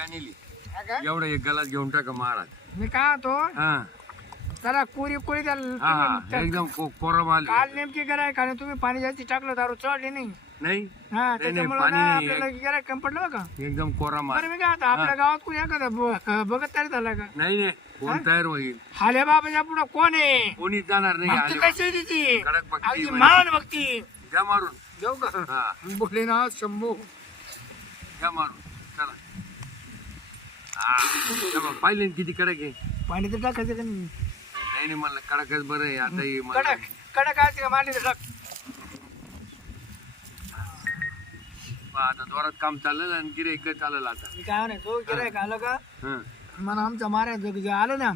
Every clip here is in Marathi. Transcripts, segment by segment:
आणली. का? एवढा एक गलास घेऊन टाका महाराज. मी काय होतो हा. जरा कुरी कुरी हा एकदम को- काल नेमकी गिराय आणि तुम्ही पाणी जास्ती टाकलं दारू चढली नाही. नाही? हा नाही, त्याच्यामुळे पाणी ना नाही. आपल्याला गिराय कम पडलं बघा एकदम कोरा माल बरं मी काय आता आपल्या गावात कुणी एखादा ब- बघत तरी झाला का? नाही नाही कोण तयार होईल? हाले बाबाच्या पुढं कोण आहे? कोणीच जाणार नाही भक्ती आले कशी आहे तिची कडक भक्ती अगदी म्हणजे. मान भक्ती. घ्या मारून. जाऊ का? हा. बोले ना शंभू. घ्या मारून. पाहिले ना किती कडक आहे? पाणी तर टाकायचं का नाही? नाही नाही मला कडकच बरं आहे आता हे मला- कडक कडक आहे का मांडी तर टाक. पहा, आता जोरात काम चाललं आणि एक चाललं आता? मी काय म्हणायचो गिराय आलं का? हा. मला आमच्या महाराज जे आलं ना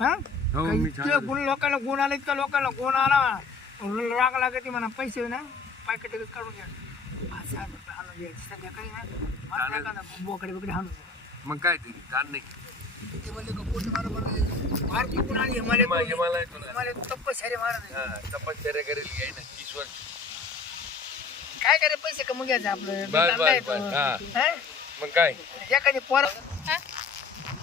हा? हो मी इतके गुण लोकांना गुण आले इतक्या लोकांना गुण आला. राग लागते म्हणा पैसे ना पाकिट काढून घ्या. पाच हजार रुपये आणून घ्या. संध्याकाळी ना मला एखादा बोकडे बिकडे आणून द्या. मग काय ते ताण नाही ते म्हणले का पोट मारा बरं. फार फुकून आणि हिमालय हिमा- हिमालय तुला हिमालय तपश्चर्या महाराज आहे. हा तपश्चर्या करेल घ्याय ना तीस वर्ष काय करे पैसे कमवून घ्यायचे आपलं तो. हा. हा? मग काय एखादी पोर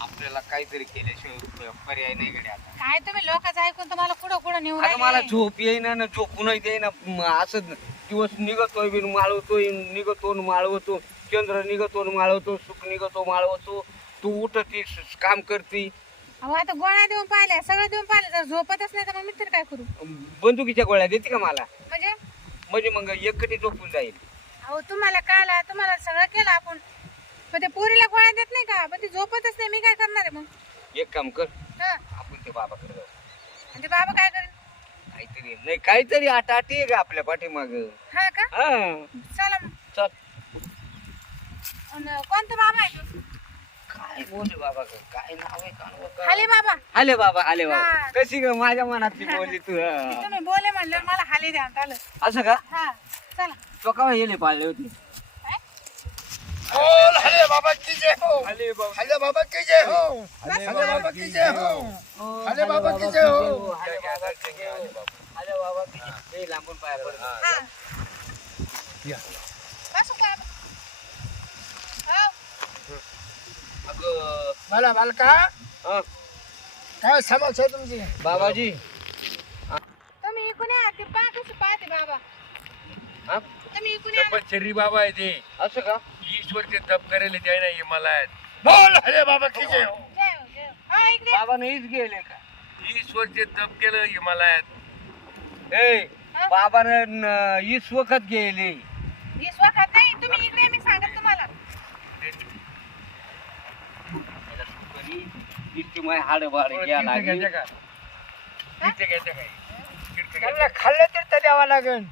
आपल्याला काहीतरी केल्याशिवाय पर्याय नाही कडे आता काय तुम्ही लोकांचं ऐकून तुम्हाला कुठं कुठं नेऊ मला राहिले? झोप येईना ना झोपूनही देईना म- असं दिवस निघतोय बिन माळवतोय निघतो न माळवतो चंद्र निघतो माळवतो सुख निघतो माळवतो. तू उठती स- काम करती. अहो आता गोळ्या देऊन पाहिल्या सगळं देऊन पाहिलं जर झोपतच नाही तर मग मी तरी काय करू? बंदुकीच्या गोळ्या देते का मला? म्हणजे? म्हणजे मग एकटी झोपून जाईल. अहो तुम्हाला कळलं तुम्हाला सगळं केलं आपण. पण ते पोरीला गोळ्या देत नाही का? पण ती झोपतच नाही मी काय करणार आहे मग? एक काम कर. हा. आपण ते बाबाकडे जाऊ. आणि ते बाबा काय करेल? काहीतरी नाही काहीतरी आठी आहे का आपल्या पाठीमाग. हा का? हा. चला मग. चल. कोणता बाबा आहे तो? काय बोले बाबा काय नाव आहे का? हाले बाबा. आले बाबा आले बाबा. हा. कशी ग माझ्या मनातली बोलली तू हा. तुम्ही बोले म्हणलं मला हाले द्या आलं. असं का? हा चला. तो का येले पाळले होते? काय? बोल हले बाबा की जय हो? आले बाबा. हले बाबा की जय हो? हले बाबा की जय हो? हले बाबा की जय हो? आले बाबा किती- ए, लांबून पाया पड. हा. या. बसू का हो अगं, मला बालका हा, काय समज आहे तुमची? बाबाजी. तुम्ही इकडे या ते कशी पाहते बाबा. हा? तुम्ही इकडे या ना. तपश्चरी बाबा आहे ते. असं का? वीस वर्ष जप करेल ते ना हिमालयात. बोल हले बाबा की जय हो जय हो, जय हो. हा इकडे. बाबा नाहीच गेले का? वीस वर्ष जप केलं हिमालयात. ए बाबानं वीस वखत गेले. ही स्वखत नाही तुम्ही इकडे या, मी सांगत तुम्हाला इतकी माय हाड बाड घ्या लागली. त्यांना घ्यायचं खाल्लं द्यावा लागेल.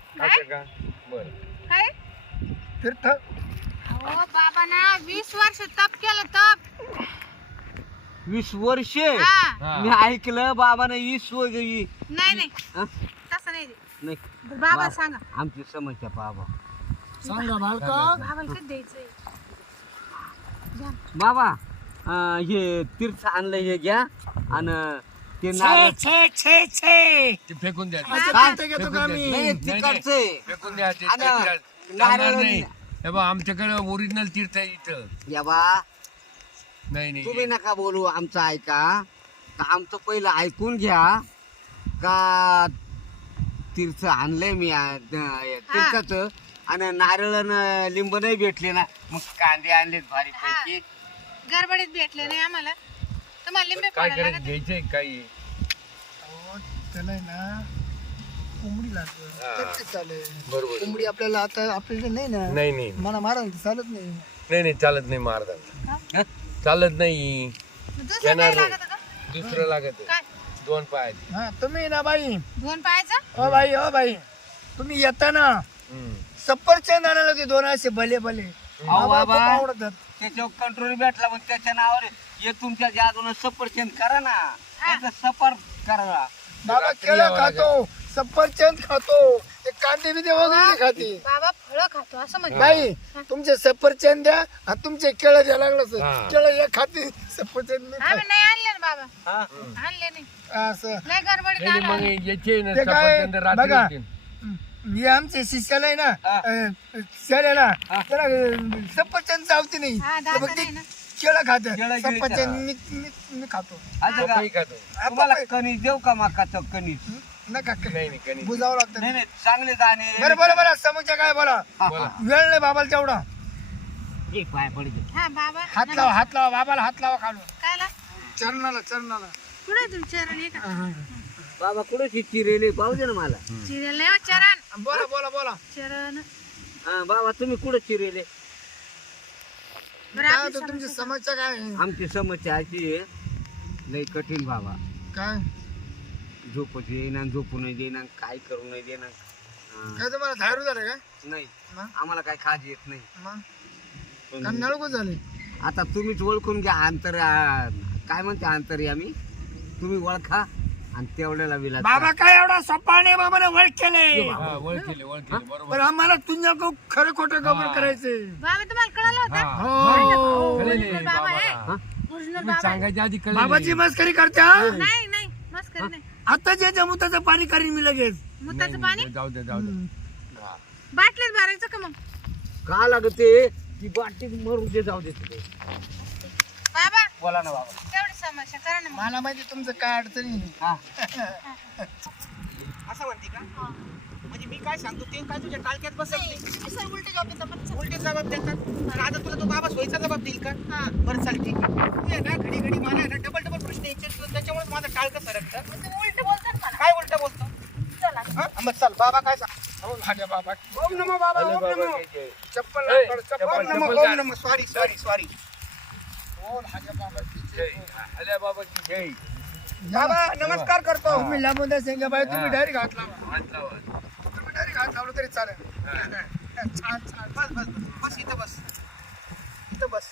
काय? तीर्थ. अहो बाबा ना वीस वर्ष तप केलं तप. वीस वर्ष? हा. हा. मी ऐकलं बाबानं वीस व नाही नाही. हा? तसं नाही. बाबा बा- सांगा. आमची समस्या बाबा. सांगा बालका बाबाला कधी द्यायचंय? घ्या. बाबा अं, हे तीर्थ आणलं हे घ्या. आणि ते नारळ छे छे छे. छे ते फेकून द्या. नाही तिकडचं. आहे. फेकून द्या ते आणि चालणार नारळ- नाही. हे बा आमच्याकडे ओरिजिनल तीर्थ आहे इथं. या बा. नाही नाही तुम्ही नका बोलू आमचं ऐका. तर आमचं पहिलं ऐकून घ्या. का तीर्थ आणलंय मी आ- तीर्थाचं. आणि नारळ आणि लिंब नाही भेटले ना. मग कांदे आणलेत भारी पैकी गडबडीत भेटले नाही आम्हाला. तुम्हाला लिंबे काय फोडायला करायचं? लागत. घ्यायचंय काही? अहो, त्याला आहे ना कोंबडी लागत. हा. तर ते चालेल. बरोबर कोंबडी आपल्याला आता आपल्याला नाही ना. नाही नाही. मला मारा चालत नाही. नाही नाही चालत नाही महाराज चालत नाही. दुसरं येणार काय नाही. लागत का दुसरं लागत काय? दोन पाय. हा तुम्ही ना बाई. दोन पायाचं? हो बाई हो बाई. तुम्ही येताना सफरचंद आणायला होते दोन असे भले भले बाबा. खूप आवडतात. त्याच्यावर कंट्रोल भेटला पण त्याच्या नावावर हे तुमच्या जादून सफरचंद करा ना त्याचं सफर करा. बाबा केळं खातो सफरचंद खातो ते कांदे बिदे वगैरे नाही खाते बाबा फळं खातो असं म्हणजे बाई तुमचे सफरचंद द्या आणि तुमचे केळं द्या लागलं हा. केळं हे खाते सफरचंद नाही आम्ही नाही आणले ना बाबा. हा. आणले नाही. असं. गडबडीत नाही आणलं. मग याचे ना ते काय सफरचंद रात्री बघा. हे आमचे शिष्याला आहे ना हा. शाळेला. त्याला सफरचंद चावते नाही. हा फक्त ना. केळं खाते. केळं गिळी सफरचंद. मी मी मी खातो. असं का? पपई खातो. तुम्हाला कणीस देऊ का मकाचं कणीस? नका नाही नाही कणी बुजावं लागतं. नाही नाही चांगले दाणे. बरं बोला बोला. समोरच्या काय बोला? हा, बोला. हा. वेळ नाही बाबाला तेवढा. एक पाय पडते हा बाबा हात लावा हात लावा. बाबाला हात लावा खालून. कायला? चरणाला चरणाला. कुठे तुमची चरण आहे का? बाबा कुठे चिरेले? पाहू दे ना मला. चिरेल नाही हो, चरण. बोला बोला बोला. चरण. हा, बाबा तुम्ही कुठे चिरेले? काय होतं तुमची समस्या काय आहे? आमची समस्या अशी आहे लय कठीण बाबा. काय? झोपच येईना झोपू नाही देणार काय करू नाही देणार हा, काय तुम्हाला धारू झालं काय नाही. मग? आम्हाला काय खाज येत नाही. मग? पण का नळगू झाले. आता तुम्हीच ओळखून घ्या अंतर आ, काय म्हणते अंतर आम्ही तुम्ही ओळखा. आणि तेवढ्याला विला बाबा काय एवढा सोपा नाही बाबाने ओळख केले. हा ओळखले ओळखले बरोबर. पण आम्हाला तुझ्या खरं खोटं खबर करायचे बाबा तुम्हाला कळालं होतं? हा. हो. कळले बाबा आहे बाबा ओरिजिनल तुम्ही बाबा. आहे. सांगायच्या आधी कळले बाबाची मस्करी करत्या? नाही नाही मस्कर नाही. आता जे जमुताचं पाणी करीन मी लगेच. मुताचं पाणी? जाऊ दे जाऊ दे. हा. बाटलीत भरायचं का मग? का लागते? ती बाटलीत मरून ते जाऊ दे तिथे. बाबा बोला ना बाबा. तेवढी समस्या? करा ना मग. मला माहिती तुमचं काय अडचणी. हा. असं म्हणते का? म्हणजे मी काय सांगतो ते काय तुझ्या टाळक्यात बसत नाही. उलटे जबाब देतात उलटे जबाब देतात. आता तुला तो बाबा सोयीचा जबाब देईल का? बरं चाल ठीक आहे तू आहे ना घडी घडी मला आहे ना डबल डबल प्रश्न विचारतो त्याच्यामुळे माझं टाळकं सरकतं. तुम्ही उलट बोलतात मला. काय उलट बोलतो? चला. हा? मग चल बाबा काय सांग? हो माझ्या बाबा. ओम नमो बाबा ओम नमो. चप्पल ए, चप्पल चप्पल, नमो चप्पल ओम काढ. नमो सॉरी सॉरी सॉरी ओम माझ्या बाबाची जय? बाबा नमस्कार करतो. तुम्ही लांबून द्या सिंगा बाई तुम्ही लावा. हात. लावा. तुम्ही डायरेक्ट हात लावलं तरी चालेल. छान छान. बस बस बस. बस इथं बस. इथं बस.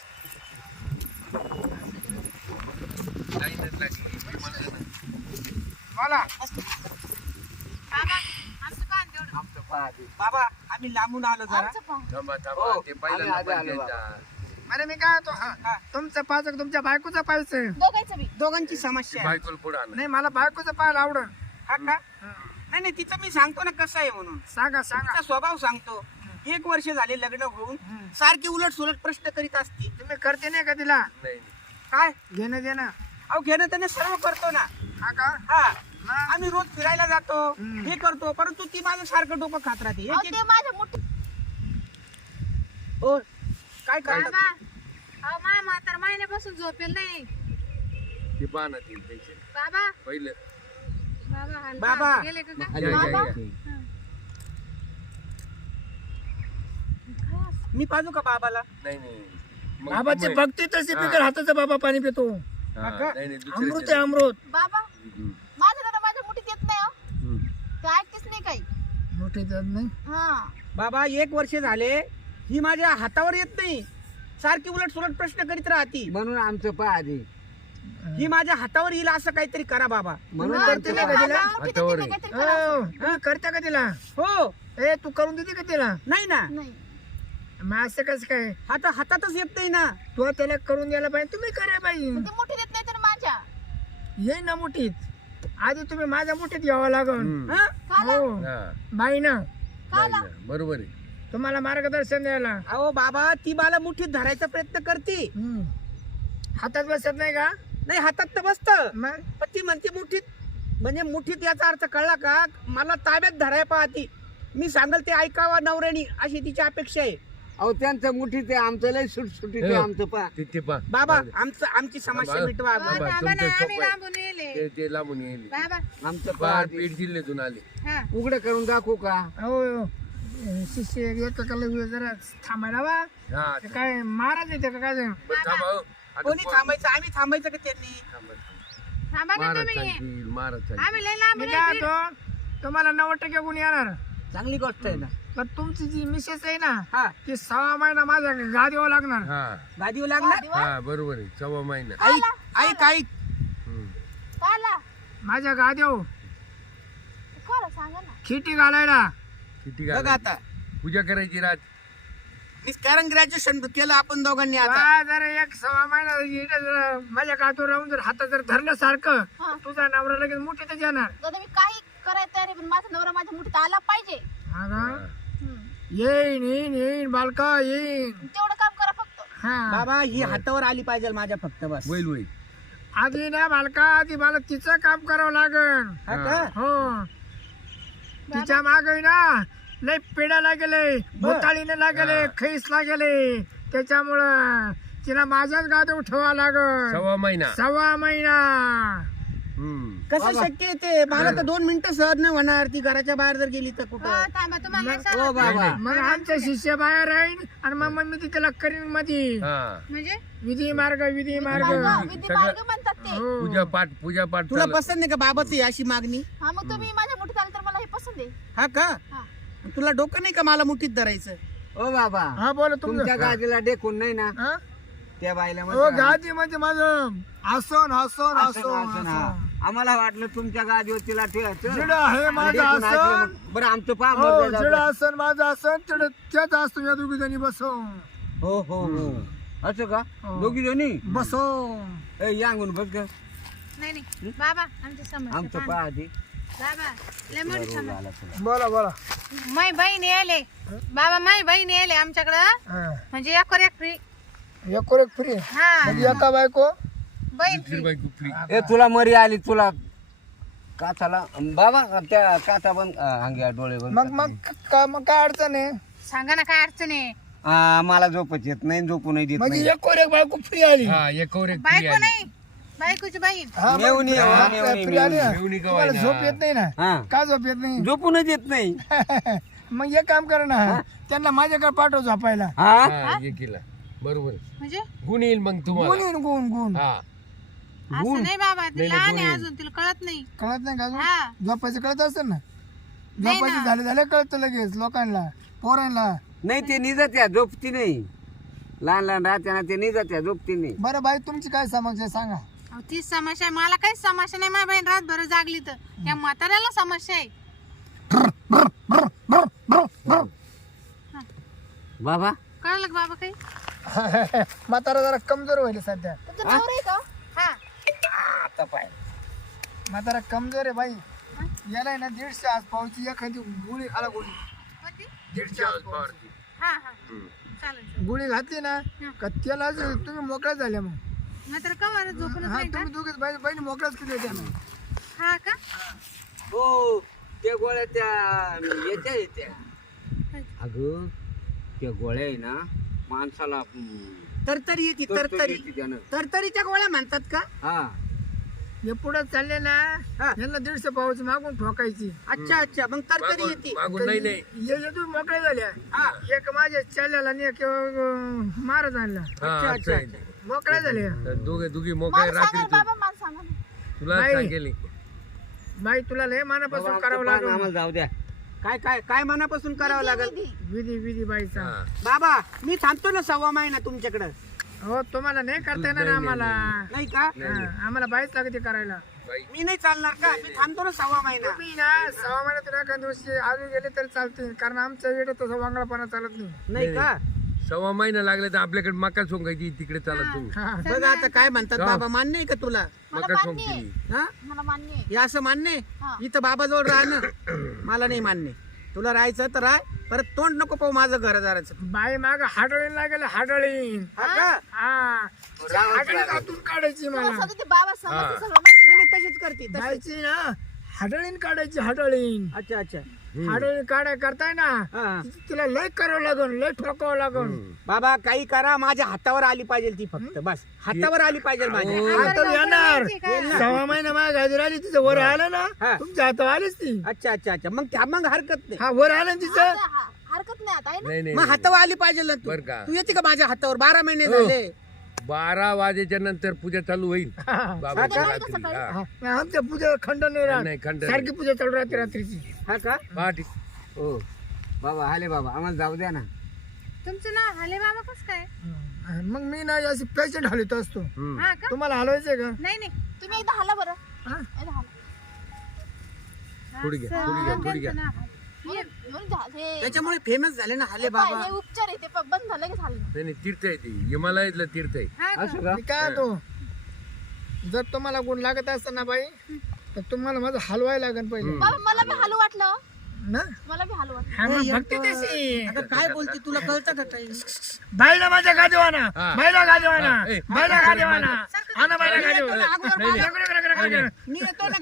लाईनच लागली. मी. मला बाबा आमचं पहा ते. बाबा आम्ही लांबून आलो जरा. पान थांबा हो, थांबा ते पहिल्यांदा आलो पंचायतचा. अरे मी काय होतो? हा. तुमचं पाच तुमच्या बायकोचं पाहिजे. दोघांचं बी. दोघांची समस्या आहे. बायकोला पुढं आणा. नाही मला बायकोचं पाहायला आवडल हा का? नाही नाही तिचं मी सांगतो ना कसं आहे म्हणून. सांगा सांगा. तिचा स्वभाव सांगतो. एक वर्ष झाले लग्न होऊन सारखी उलट सुलट प्रश्न करीत असते. तुम्ही करते नाही का तिला? नाही नाही. काय? घेणं देणं. अहो घेणं त्याने सर्व करतो ना. हा का? हा. मग? आम्ही रोज फिरायला जातो हम्म. हे करतो परंतु ती माझं सारखं डोकं खात राहते. एक- ते माझ्या मुठी ओ, काय करतात? बाबा अहो मा म्हातार महिन्यापासून झोपेल नाही. ते पहा ना ते पैसे. बाबा? पहिलं. बाबा हाल बाबा. पहा, गेले का काय? या, या, बाबा? या. मी पाजू का बाबाला? नाही नाही. मग बाबाची तुम्ही- भक्ती तशी पिकर हाताचा बाबा पाणी पितो. हा, का? नाही, नाही, अमृत आहे अमृत. बाबा हम्म, माझं दादा माझ्या मुठीत येत नाही हो. हम्म. ते ऐकतेच नाही काही. मोठे जात नाही. हा. बाबा एक वर्ष झाले ही माझ्या हातावर येत नाही. सारखी उलट सुलट प्रश्न करीत राहती. म्हणून आमचं पहा आधी. ही माझ्या हातावर येईल असं काहीतरी करा बाबा. म्हणून हा, हातावर. काहीतरी करा. हो तुम्ही करता का तिला? हो. ए तू करून देते का तिला? नाही ना. नाही. मग असं कसं काय? हाता हातातच येत नाही ना. तू त्याला करून द्यायला पाहिजे तुम्ही करा पाहिजे पण ते मुठीत येत नाही तर माझ्या. ये ना मुठीत. आधी तुम्ही माझ्या मुठीत घ्यावं लागल. हम्म. हा? हो. हा, बाई ना. नाही ना, बरोबर आहे. तुम्हाला मार्गदर्शन द्यायला. अहो बाबा ती मला मुठीत धरायचा प्रयत्न करते. हम्म. हातात बसत नाही का? नाही हातात तर बसत. मग? पण ती म्हणते मुठीत म्हणजे मुठीत याचा अर्थ कळला का? मला ताब्यात धराय पाहती. मी सांगल ते ऐकावा नवऱ्यानी. अशी तिची अपेक्षा आहे. अहो त्यांचं मुठी ते आमचं लय सुटसुटी ते हो. आमचं पहा ते ते पहा बाबा. आमचं आमची समस्या. मिटवा. हो, बाबा, बाबा तुमचं ना आम्ही सोपं आहे. लांबून येले ते ते लांबून येईल. बाबा. आमचं आधी. पीठ जिल्ह्यातून आले हा. उघडं करून दाखवू का? हो. शिष्य एकाला जरा थांबायला हा ते. काय महाराज येते का काय ते? बरं, थांबा हो. आता कोणी कोण- थांबायचं? आम्ही थांबायचं का त्यांनी? थांबा, थांबा. ना महाराज तुम्ही. सांगतील महाराज सांगतील. आम्ही लय मी काय तुम्हाला नव्वद टक्के गुण येणार. चांगली गोष्ट आहे ना. पण तुमची जी मिसेस आहे ना हा. ती सहा महिना माझ्या गादीवर लागणार. हा. गादीवर लागणार? हा बरोबर आहे. सव्वा महिना. ऐक ऐक ऐक हम्म. काला माझ्या गादीवर खरं सांगा ना? खिटी घालायला. किती बघ घालायची? आता. पूजा करायची रात मी कारण ग्रॅज्युएशन केलं आपण दोघांनी आता. जर एक सहा महिना जर माझ्या गादीवर राहून जर हातात जर धरलं सारखं हा. तुझा नवरा लगेच मोठीतच येणार. दादा मी काही करायला तयार आहे पण माझा नवरा माझ्या मुठीत आला पाहिजे. हा का? हम्म. येईन येईन येईन बालका येईन. तेवढं काम करा फक्त. हा. बाबा ही हातावर आली पाहिजे माझ्या फक्त बस. होईल होईल. आधी ना बालका आधी मला तिचं काम करावं लागल. हा का? हो. तिच्या माग ना लय पेड्या लागेले भुताळीने लागेले खैस लागेले. त्याच्यामुळं तिला माझ्याच गादव ठेवा लागल. सव्वा महिना. सव्वा महिना. हम्म. कसं शक्य आहे ते? मला तर दोन मिनिटं सहज नाही होणार. ती घराच्या बाहेर जर गेली तर हो, कुठं थांबा तुम्हाला नाही ओ सांगत. बाबा. मग आमच्या शिष्य बाहेर राहील आणि मग मग मी तिला करीन मध्ये हा. म्हणजे? विधी मार्ग विधी मार्ग. मार्ग, विधी सगळं- मार्ग म्हणतात ते. हो. पूजा पाठ पूजा पाठ तुला चालू. पसंत नाही का बाबाची अशी मागणी? हा मग तुम्ही माझ्या तर मला हे पसंत आहे. हा का? हा. तुला डोकं नाही का मला मुठीत धरायचं? ओ बाबा हा बोला तुमचं. तुमच्या गादीला डेकून नाही ना? हा? त्या हो म्हणतो ना, गादी म्हणजे माझं हसन हसन असं हसन. आम्हाला वाटलं तुमच्या गादीवर तिला ठेवायचं जिडं आहे माझं डेकून हसन. ऐकलं मग. बरं आमचं पहा हो माझं तिडं त्याच असतो या दोघी जणी बसो हो हो हो. असं का? हो. दोघी जणी? बसो ए, यांगून बघ ग. नाही नाही. बाबा आमची आमचं. पहा आधी. बाबा लय मोठी समस्या आला तुला. बोला बोला. माई बहीण यायले. बाबा माई बहीण यायले आमच्याकडं. हा. म्हणजे एकर एक फ्री एक और एक फ्री हा. म्हणजे एका बायको? बहीण फ्री ए तुला मरी आली तुला काचाला बाबा त्या काचा पण अंग्या डोळे बंद मग मग का मग काय अडचण आहे? सांगा ना काय अडचण आहे? हा, मला झोपच येत नाही झोपू नाही देत म्हणजे नाही. एक बायको फ्री आली. हा एक बायको नाही. बायकोची बहीण. हा, मग मेवणी आहे, हा, मेवणी, फ्री आली ना. मेवणी का तुम्हाला होईना. झोप येत नाही ना? का झोप येत नाही? झोपू नाही देत नाही. मग एक काम कर ना त्यांना माझ्याकडे पाठव झोपायला. हा? हा? एकीला बरोबर. म्हणजे? गुण येईल मग गुण तुम्हाला येईन गुण गुण. हा. असं नाही बाबा ती नाही, लहान कोणी आहे नाही. अजून तिला कळत नाही. कळत नाही का अजून? झोपायचं कळत असेल ना? नाही झोपायचं. झाले झाले कळतं लगेच लोकांना पोरांना. नाही ते निजत या झोपती नाही. लहान लहान राहते ना ते निजत या झोपती नाही. बरं बाई तुमची काय समस्या आहे सांगा. अहो, तीच समस्या आहे. मला काहीच समस्या नाही. माझी बहीण रातभर जागली तर. त्या म्हाताऱ्याला समस्या आहे. बाबा. कळलं का बाबा काही? म्हातारा जरा कमजोर व्हायला सध्या. तुमचं नवरा आहे का हा? आता पाय. म्हातारा कमजोर आहे बाई. याला आहे ना दीडशे आज पावची एखादी गोळी खाला गोळी. कोणती? दीडशे आज पावची. हा हा. चालेल गोळी घातली ना का त्याला तुम्ही मोकळ्या झाल्या मग. नाहीतर का मला झोपूनच हा नाही का तुम्ही दोघेच बाई केली हा का? हो त्या गोळ्या त्या याच्या येत्या अगं त्या गोळ्या आहे ना माणसाला हम्म, तरतरी येते तरतरी तरतरी. येते त्यानं. तरतरीच्या गोळ्या म्हणतात का? हा. हे पुढे चालले ना हा. यांना दीडशे पावची मागून ठोकायची. अच्छा अच्छा मग तरतरी येते. मागून नाही नाही. ये ये तुम्ही मोकळ्या झाल्या एक माझ्या चालल्याला आणि एक अं, महाराज आणला हा आहे ते. मोकळ्या झाल्या तर दोघे दुघी मोकळे मला सांगा रात्री ना, बाबा मला सांगा ना. तुला नाही. सांगेल बाई तुला लय बाबा, मनापासून करावं ना, लागेल. आम्हाला जाऊ द्या. काय काय काय मनापासून करावं लागेल? विधी. विधी विधी बाईचा. हा. बाबा मी थांबतो ना सव्वा महिना तुमच्याकडं. हो. तुम्हाला नाही करता येणार आम्हाला. नाही का? हा, आम्हाला बाईच लागते करायला. बाई. मी नाही चालणार का? मी थांबतो ना सव्वा महिना. तुम्ही ना सहा महिन्यात एखाद दिवशी आधी गेले तरी चालते कारण आमच्या इकडे तसं वांगडापणा चालत नाही. नाही का? सव्वा महिना लागले तर आपल्याकडे मका सोंगायची तिकडे चालत तुम्ही. बघा आता काय म्हणतात बाबा मान्य आहे का तुला? मला मका मान्य आहे. हा? मला मान्य आहे. हे असं मान्य आहे? हा. इथं बाबाजवळ राहणं मला नाही मान्य तुला राहायचं तर राह परत तोंड नको पाहू माझं घरदाराचं. बाई माग हाडळीन लागेल हाडळीन. हा का? हा? हाडळीन आतून काढायची मला. सगळं ते बाबा समजते सगळं माहिती नाही नाही, तशीच करते तशीच. बाईची ना हाडळीन काढायची हाडळीन. अच्छा अच्छा. हाडळीन काढाय करताय ना हा. तिला लय करावं लागन लय ठोकावं लागन. बाबा काही करा माझ्या हातावर आली पाहिजे ती फक्त बस. हातावर आली पाहिजे माझ्या. आता येणार? सहा महिना माझ्या गाजर आली तिचं वर आलं ना. तुमच्या हातावर आलीच ती. अच्छा अच्छा अच्छा. मग त्या मग हरकत नाही. हा वर आलं ना तिचं. हा- हरकत नाही आता आहे ना? नाही नाही मग. हातावर आली पाहिजे ना तू. बरं का? तू येते का माझ्या हातावर? बारा महिने हो. झाले. बारा वाजेच्या नंतर पूजा चालू होईल. हा. रात्री? हा. हा. आमच्या पूजा खंड नाही नाही राहत खंड सारखी पूजा चालू राहते रात्रीची. हा का? पहाटे. हो. बाबा आले बाबा आम्हाला जाऊ द्या ना. तुमचं नाव हाले बाबा कस काय? हा. मग मी ना अशी पेशंट हलवत असतो. हम्म. हा का? तुम्हाला हलवायचंय का? नाही नाही. तुम्ही एकदा हाला बरं. हा? एकदा हाला. थोडी घ्या थोडी घ्या थोडी घ्या. त्याच्यामुळे फेमस झाले ना हाले बाबा. हे उपचार आहे ते प- बंद झालं की झालं नाही. नाही तीर्थ आहे ते. हिमालयातलं तीर्थ आहे. हा का? असं का? मी काय तो जर तुम्हाला गुण लागत असताना बाई तर तुम्हाला माझं हलवायला लागेल पहिले. बाबा मला बी हालू वाटलं. ना? मला बी हलवा हा, मग भक्ती तशी आता काय बोलते तुला कळतं का काही बाईला माझ्या हा. बाईला हा, ए. बाईला बाईला. मी येतो ना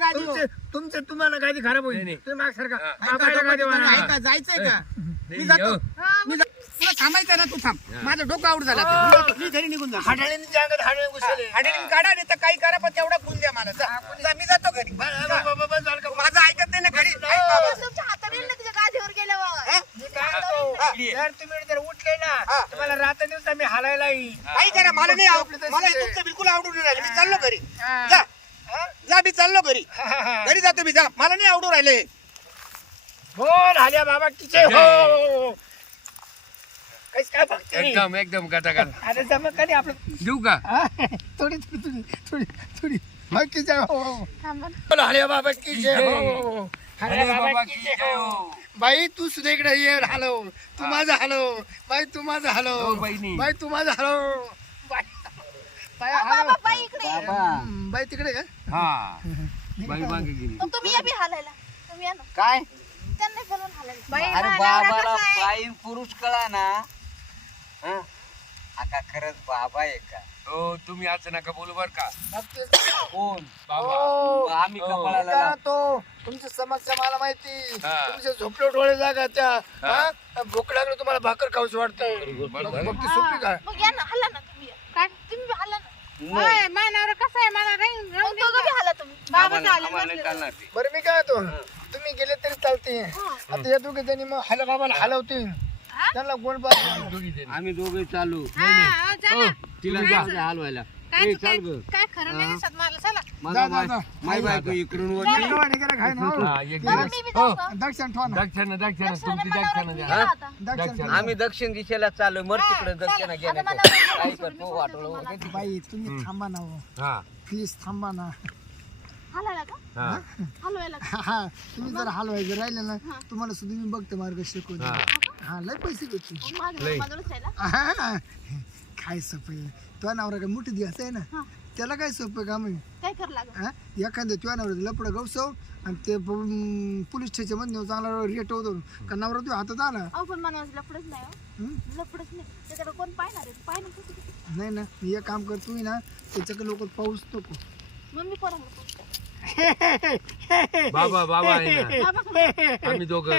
तुमचे तुम्हाला गादी खराब होईल. नाही. तुम्ही ऐका जायचंय का? मी नाही, जातो. मी जा- तुला थांबायचं ना तू थांब. माझं डोकं आउट झालं. आता. मी- घरी निघून जातो. हाडाळींच्या अंगात हाडळे घुसले. काढा नाही तर काही करा पण तेवढा खून द्या मला. जा. जा, मी जातो घरी? माझं ऐकत नाही ना घरी. ऐक बाबा. तुमच्या हाताने येईल ना तिच्या गादीवर गेल्यावर. हा? मी काय म्हणतो, जर तुम्ही जर उठले ना. तुम्हाला रात्र दिवसा मी हालायला येईल. काही करा मला नाही आव- आपलं तसंच मला. तुमचं बिलकुल आवडून नाही राहिलं. मी चाललो घरी. जा? जा मी चाललो घरी. हा, हा, हा. घरी जातो मी जा. मला नाही आवडून राहिले. बोल हाल्या बाबा किचे हो कस काय भक्ती एकदम एकदम गटागट. अरे जमत कधी आपलं? देऊ का? हा? थोडी थोडी थोडी थोडी थोडी. भक्तीचे हो थांबा ना. हाल्या बाबा किचे हो हाल्या अरे बाबा की जय हो. हो. बाई तू सुद्धा इकडे ये हलव तू माझा हलव बाई तू माझा हो, बहिणी. बाई तू माझा हलव हलव. बाबा बाई इकडे. ये. बाबा. हम्म, बाई तिकडे का? हा. बाई मागे गेली. मग तुम्ही या बी हालायला. तुम्ही या ना. काय? त्यांना बोलून हालायला. बाई अरे हा बाबाला पुरुष कळा ना. हं? आता खरंच बाबा आहे का? हो तुम्ही असं नका बोलू बर का. कोण? बाबा. हो. आम्ही हो. कपाळाला का लाव- तो. तुमची समस्या मला माहिती. हा. तुमचे झोपले डोळे जागा त्या हा. हा? भूक लागली तुम्हाला भाकर खाऊशी वाटतंय. बरोबर. मग ती सोपी का मग या ना हल्ला ना तुम्ही. या. काय? होय, माझा नवरा कसा आहे? मला राहीन मग राहून दोघं बी हल्ला तुम्ही. बाबा आम्हाला चालेल आम्हाला बसले. चालणार ते. बरं मी काय तो तुम्ही गेले तरी चालते आता या दोघे जणी मग हॅलो बाबाला हलवतील त्यांना गोड बाब. आम्ही दोघे चालू. हा, हा, चला. तिला जायचं हलवायला. काय ए, तू चाल ग. काय खरं नाही दिसत मला. चला. माझा जा, जा. माय बायको इकडून हा, एक बाबा दिवस. मी बी हो. जाऊ का? दक्षिण ठेवा ना. दक्षिणा दक्षिणा दक्षिणा तुमची मला दक्षिणा नवरा द्या. गेला होता. दक्षिण दक्षिण. ठेवा. आम्ही दक्षिण दिशेला चालू. मर तिकडे दक्षिणा आता घेण्याचं मला काय नवरा करतो वाटोळ बाई तुम्ही थांबा ना हो. हा. प्लीज थांबा ना. का? हा. हलवायला का? हा, हा. तुम्ही जर हलवायचे राहिले ना तुम्हाला सुद्धा मी बघते मार्ग शिकवतो हा. हा लय पैसे भेटतील मग माझं लई. माझ्यावरच राहिला हा. काय सोपं आहे तुझ्या नवरा काय मोठी दिवस आहे ना? हा. त्याला काय सोपं आहे का मग काय कर लागत हा? एखाद्या तुझ्या नवरा लपडं गवसव आणि ते प- पोलीस स्टेशनमध्ये चांगला रेट होतो का नवरा तुझ्या हातात आला अहो पण मला लपडच नाही हो. हं? लपडच नाही त्याच्याकडे कोण पाहणार आहे पाहिलं कसं नाही ना मी एक काम कर तू ना त्याच्याकडे लोक पाऊस नको मग मी. बाबा बाबा आहे ना बाबा कसं? आम्ही दोघं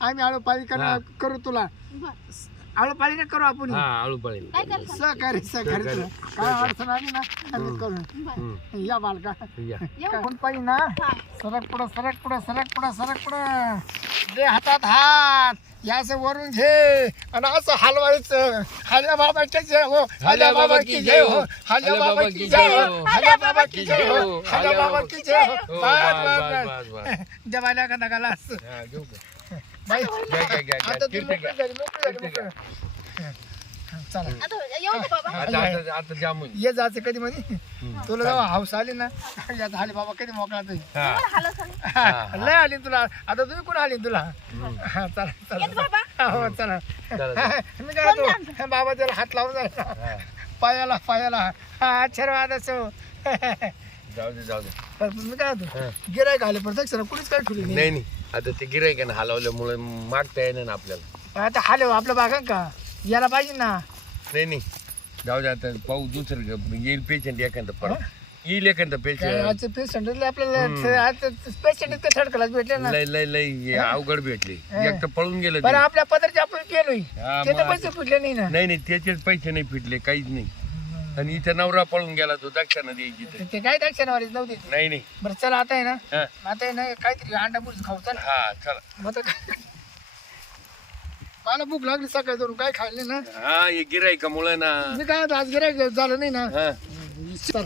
आम्ही आळू पाळी करणार करू तुला बरं. आळू पाळी ना करू आपण. हा आळू पाळी काय करता? सहकारी सहकारी तुला काय अडचण आली ना आम्ही करू बरं या बालका या. येऊ. कोण पाहिजे ना? हा. सरक पुढं सरक पुढं सरक पुढं सरक पुढं. दे हातात हात. याचं वरून घे. आणि असं हलवायचं हाल्या बाबा की जय हो. हाल्या बाबा की जय हो. हाल्या बाबा की जय हो. हाल्या बाबा की जय हो. हाल्या बाबा की जय हो. बस बस, बस का नगाला हा, घेऊ का? बाई. घ्या, घ्या, घ्या, आता घ्या. तू कीर्ती मोकळी घ्या. झाली मोकळी झाली मोकळी चला. आता येऊ का बाबा. आता आता आता जामून ये जायचं कधी मध्ये तुला जेव्हा हाऊस आली ना यात आली बाबा कधी मोकळा तू हा. मला हलव सांग. लय आली तुला. आता तुम्ही कोण आली तुला? हा. चला चला येत बाबा. हो चला. चला, मी काय तो बाबा त्याला हात लावून जायला पायाला पायाला. हा आशीर्वाद असो. जाऊ दे जाऊ दे. पण मी काय होतो गिरायक आले प्रत्यक्ष कुणीच काय ठेवली नाही नाही. आता ते गिरायकानं हलवल्यामुळे मागता येणार ना आपल्याला. आता हाले आपल्या बागा का? याला पाहिजे ना. नाही नाही. जाऊ दे आता पाहू दुसरं ग- येईल पेशंट एखादं परत येईल एखादं पेशंट आजचे पेशंट आपल्याला पेशंट क्लास भेटले ना. लय लय लय हे अवघड भेटली. एक तर पळून गेलं बरं. आपल्या पदरची आपण केलोय. हा, ते तर मग पैसे फुटले नाही ना. नाही नाही त्याचेच पैसे नाही फिटले काहीच नाही. आणि इथं नवरा पळून गेला तो दक्षाना द्यायची तर ते काय दक्षिणावारीच नव्हते नाही नाही. बरं चला आता आहे ना. हा. आता आहे ना काहीतरी अंडा बुर्ज खाऊ चल. हा चला. मग आता काय? मला भूक लागली सकाळी धरून काय खाल्ले ना? हा हे गिरायकामुळे ना. मी काय आता आज गिरायक झालं नाही ना? हा. चल.